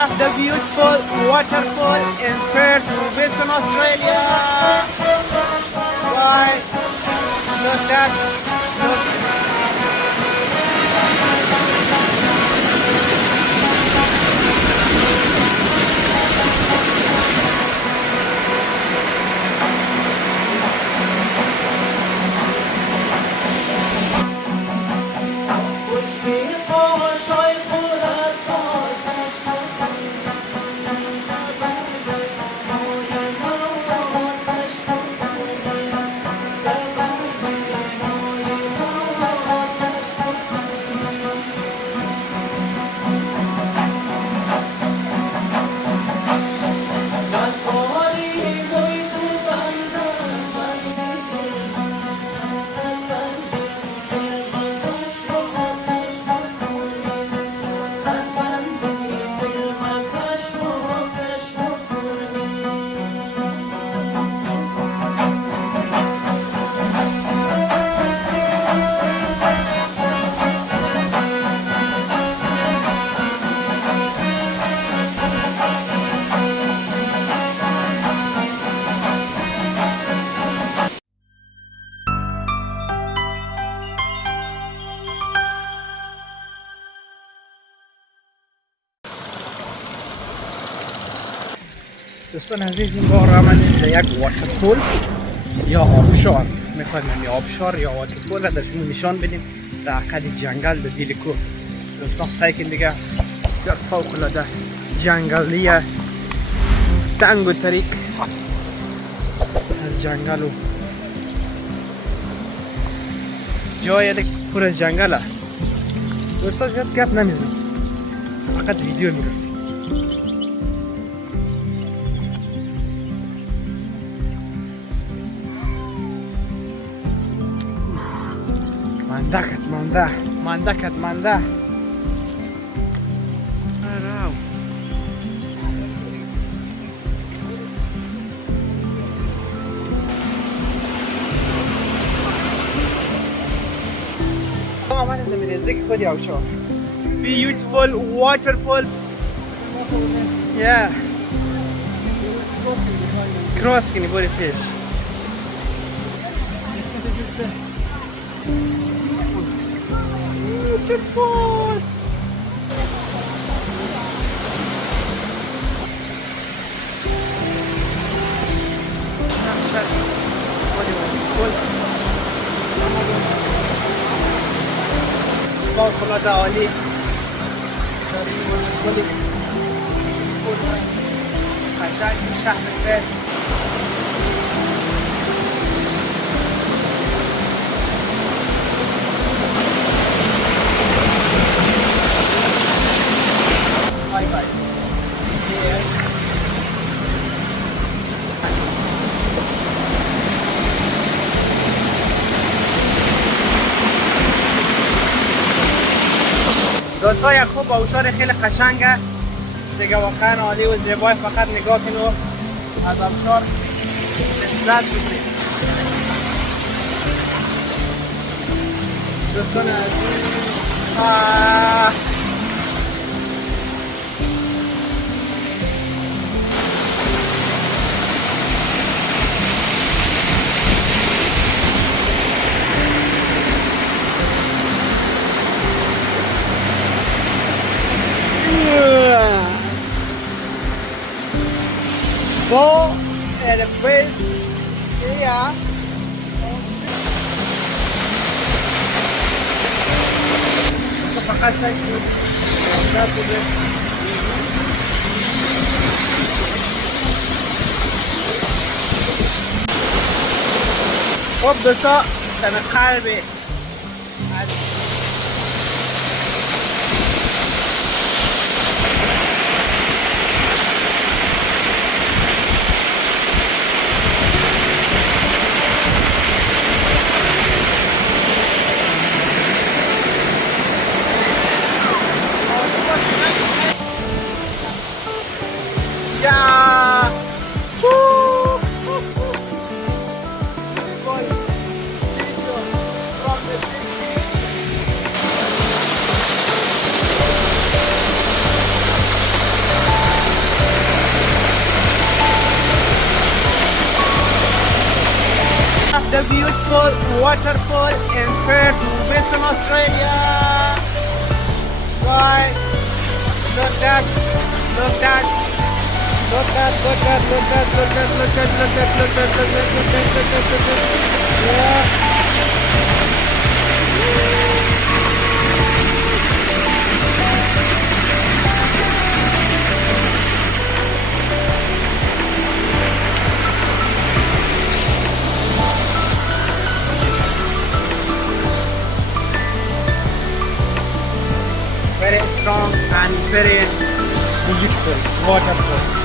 The beautiful waterfall in Perth, Western Australia. Guys, look at, look. دوستان عزیز، این بار آمدیم به یک واترفال یا آبشار. میخوایم این آبشار یا واترفال را در شما نشان بدیم در عقد جنگل در دل کوه. دوستان سعی کن دیگه بسیار فوق العاده جنگلیه، تنگ و طریق از جنگل و جای پر از جنگله. دوستان زیاد گپ نمیزنیم، فقط ویدیو میگیرم. منده. Beautiful waterfall. Yeah. Cross can you body fish? Beautiful. فوق العاده عالی. قشنگ شهر پرت. دوستا یک خوب آبشار خیلی قشنگه دیگه، واقعا عالی و زیبای. فقط نگاه کنید از آبشار لذت ببرید. دوستان عزیز، go at the base here. فقط سعی کنید لذت ببرید. خب دوستا، دم قلبی the beautiful waterfall in Perth, Western Australia. Guys, look that, look that, look that, look that, look that, look that, look that, look that, look that, look that, look that, look that, look that. Yeah. Very strong and very beautiful waterfall.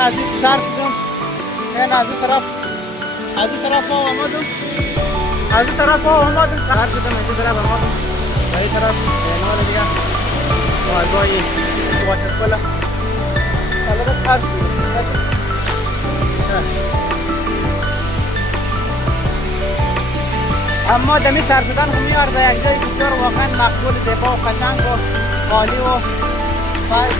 از این سر شدم من از این طرف آمدم از این طرف آمدم سر شدم از این طرف آمدم و این طرف کنار دیگه پایگاه واترفال البته سر شدم اما دمی سر شدن هم میار به یک جای بسیار واقعا مقبول زیبا و قشنگ و عالی و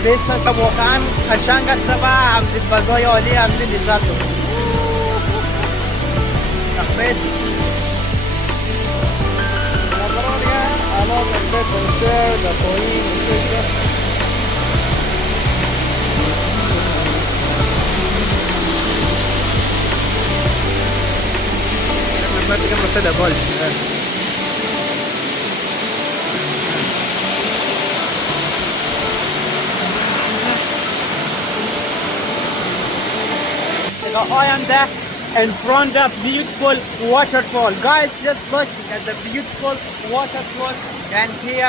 بیست واقعا قشنگ است و همچنین فضای عالی همچنین لذت رو تقبیل نظرانیه الان به کنسر در پایین نمبر دیگه مستد بال I am there in front of beautiful waterfall. Guys, just look at the beautiful waterfall and here